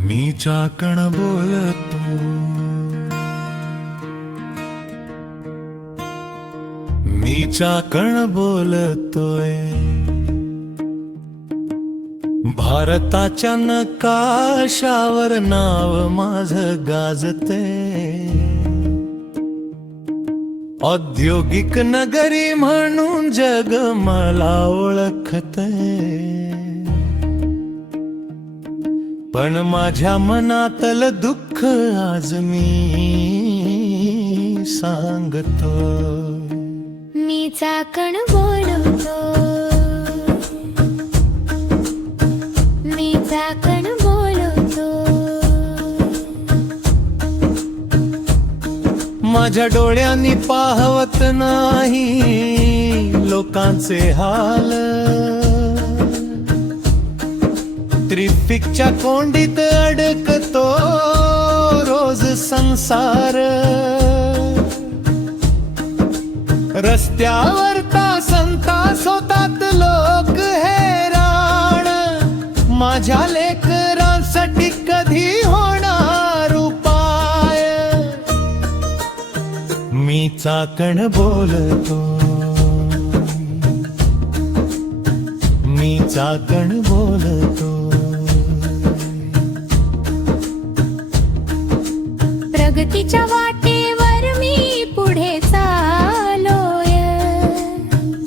मी चाकण बोलतो, मी चाकण बोलतोय. भारताच्या नकाशावर नाव माझं गाजते. औद्योगिक नगरी म्हणून जग मला ओळखते. पण माझ्या मनातलं दुःख आज मी सांगतो. मी चाकण बोलतो, मी चाकण बोलतो. माझ्या डोळ्यांनी पाहवत नाही लोकांचे हाल. ट्रॅफिकच्या कोंडीत अडकतो रोज संसार. रस्त्यावर तासंतास होतात लोक हैराण. माझ्या लेकरांसाठी कधी होणार उपाय. मी चाकण बोलतो, मी चाकण बोलतो. प्रगतीच्या वाटेवर मी पुढे चालोय.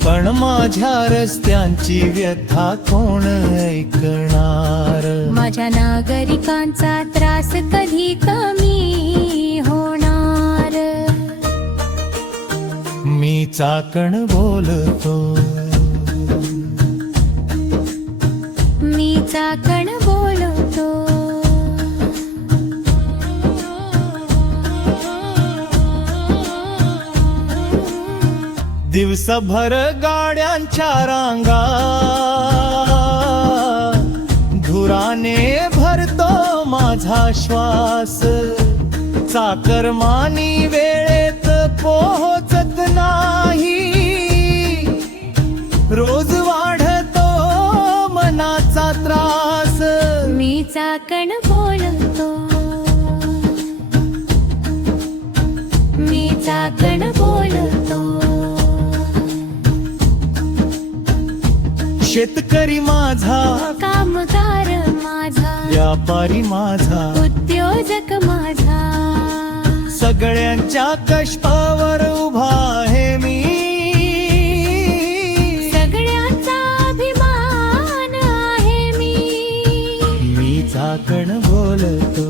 पण माझ्या रस्त्यांची व्यथा कोण ऐकणार. माझ्या नागरिकांचा त्रास कधी कमी होणार. मी चाकण बोलतो, मी चाकण बोलतो. दिवसभर गाड्यांच्या रांगा धुराने भरतो माझा श्वास. चाकरमानी वेळेत पोहोचत नाही. रोज वाढतो मनाचा त्रास. मी चाकण बोलतो, मी चाकण बोलतो. शेतकरी माझा, कामगार माझा, व्यापारी माझा, उद्योजक माझा. सगळ्यांच्या कष्टावर उभा आहे मी. सगळ्यांचा अभिमान आहे मी. मी चाकण बोलतो,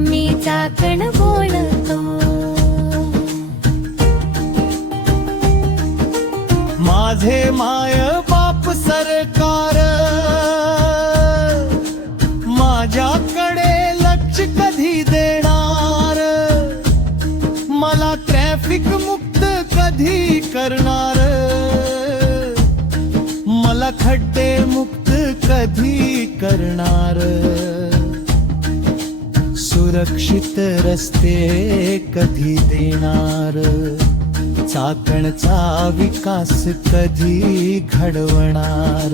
मी चाकण बोलतो. माझे माय बाप सरकार माझ्याकडे लक्ष कधी देणार. मला ट्रॅफिक मुक्त कधी करणार. मला खड्डे मुक्त कधी करणार. सुरक्षित रस्ते कधी देणार. चाकणचा विकास कधी घडवणार.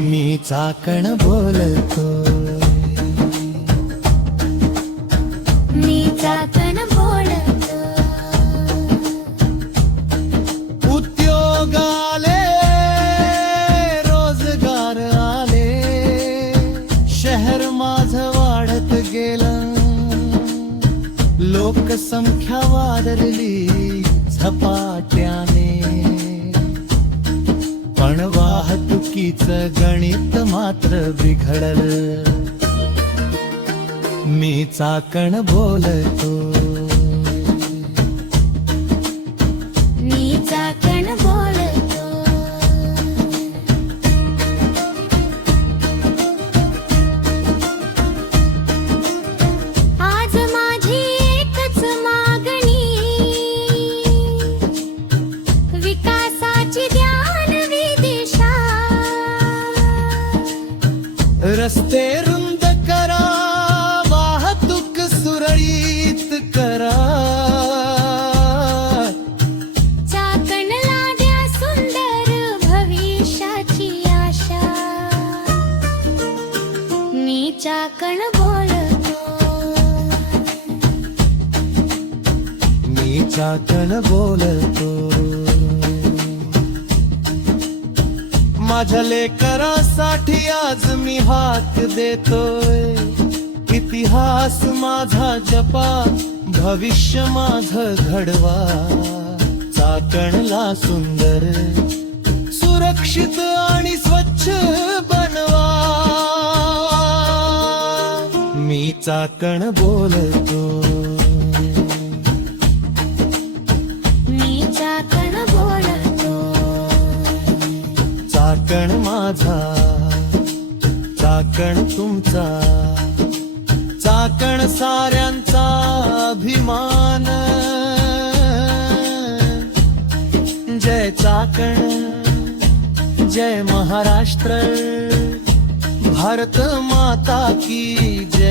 मी चाकण बोलतो, मी चाकण बोलतो. उद्योग आले, रोजगार आले. शहर माझं वाढत गेलं. लोकसंख्या वाढली झपाट्याने. पण वाहतुकीचं गणित मात्र बिघडलं. मी चाकण बोलतो, मी चाकण बोलतो. आज माझी एकच मागणी. विकासाची द्यावी दिशा. रस्ते रुंद करा, वाहतूक सुरळीत करा. चाकणला द्या सुंदर भविष्याची आशा. चाकण बोलतो. माझ्या लेकरासाठी आज मी हात देतोय. इतिहास माझा जपा, भविष्य माझ घडवा. चाकणला सुंदर, सुरक्षित आणि स्वच्छ बनवा. मी चाकण बोलतो. मी चाकण बोलतो. चाकण माझा, चाकण तुमचा, चाकण साऱ्यांचा अभिमान. जय चाकण, जय महाराष्ट्र, भारत माता की जय.